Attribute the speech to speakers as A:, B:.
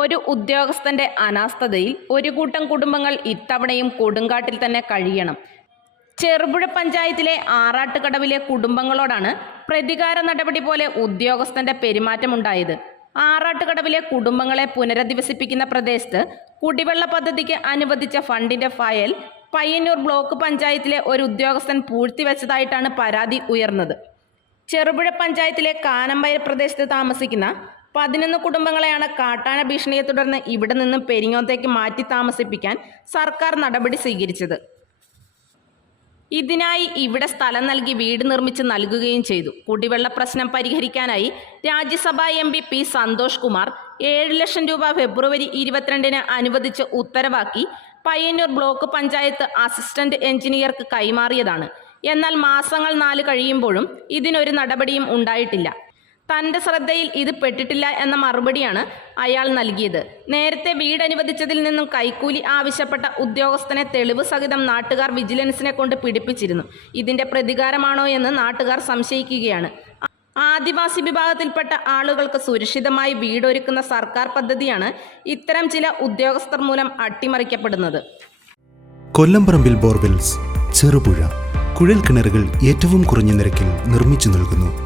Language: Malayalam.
A: ഒരു ഉദ്യോഗസ്ഥന്റെ അനാസ്ഥതയിൽ ഒരു കൂട്ടം കുടുംബങ്ങൾ ഇത്തവണയും കൊടുങ്കാട്ടിൽ തന്നെ കഴിയണം. ചെറുപുഴ പഞ്ചായത്തിലെ ആറാട്ടുകടവിലെ കുടുംബങ്ങളോടാണ് പ്രതികാര നടപടി പോലെ ഉദ്യോഗസ്ഥന്റെ പെരുമാറ്റമുണ്ടായത്. ആറാട്ടുകടവിലെ കുടുംബങ്ങളെ പുനരധിവസിപ്പിക്കുന്ന പ്രദേശത്ത് കുടിവെള്ള പദ്ധതിക്ക് അനുവദിച്ച ഫണ്ടിന്റെ ഫയൽ പയ്യന്നൂർ ബ്ലോക്ക് പഞ്ചായത്തിലെ ഒരു ഉദ്യോഗസ്ഥൻ പൂഴ്ത്തിവെച്ചതായിട്ടാണ് പരാതി ഉയർന്നത്. ചെറുപുഴ പഞ്ചായത്തിലെ കാനമ്പയർ പ്രദേശത്ത് താമസിക്കുന്ന പതിനൊന്ന് കുടുംബങ്ങളെയാണ് കാട്ടാന ഭീഷണിയെ തുടർന്ന് ഇവിടെ നിന്നും പെരിങ്ങോത്തേക്ക് മാറ്റി താമസിപ്പിക്കാൻ സർക്കാർ നടപടി സ്വീകരിച്ചത്. ഇതിനായി ഇവിടെ സ്ഥലം നൽകി വീട് നിർമ്മിച്ച് നൽകുകയും ചെയ്തു. കുടിവെള്ള പ്രശ്നം പരിഹരിക്കാനായി Rajya Sabha M P P Santhosh Kumar ഏഴ് ലക്ഷം രൂപ ഫെബ്രുവരി ഇരുപത്തിരണ്ടിന് അനുവദിച്ച് ഉത്തരവാക്കി പയ്യന്നൂർ ബ്ലോക്ക് പഞ്ചായത്ത് അസിസ്റ്റന്റ് എഞ്ചിനീയർക്ക് കൈമാറിയതാണ്. എന്നാൽ മാസങ്ങൾ നാല് കഴിയുമ്പോഴും ഇതിനൊരു നടപടിയും ഉണ്ടായിട്ടില്ല. തന്റെ ശ്രദ്ധയിൽ ഇത് പെട്ടിട്ടില്ല എന്ന മറുപടിയാണ് അയാൾ നൽകിയത്. നേരത്തെ വീട് അനുവദിച്ചതിൽ നിന്നും കൈക്കൂലി ആവശ്യപ്പെട്ട ഉദ്യോഗസ്ഥനെ തെളിവ് സഹിതം നാട്ടുകാർ വിജിലൻസിനെ കൊണ്ട് പിടിപ്പിച്ചിരുന്നു. ഇതിന്റെ പ്രതികാരമാണോ എന്ന് നാട്ടുകാർ സംശയിക്കുകയാണ്. ആദിവാസി വിഭാഗത്തിൽപ്പെട്ട ആളുകൾക്ക് സുരക്ഷിതമായി വീടൊരുക്കുന്ന സർക്കാർ പദ്ധതിയാണ് ഇത്തരം ചില ഉദ്യോഗസ്ഥർ മൂലം അട്ടിമറിക്കപ്പെടുന്നത്.
B: കൊല്ലംപറമ്പിൽ ബോർവെൽസ് ചെറുപുഴ കുഴൽ കിണറുകൾ ഏറ്റവും കുറഞ്ഞ നിരക്കിൽ നിർമ്മിച്ചു നൽകുന്നു.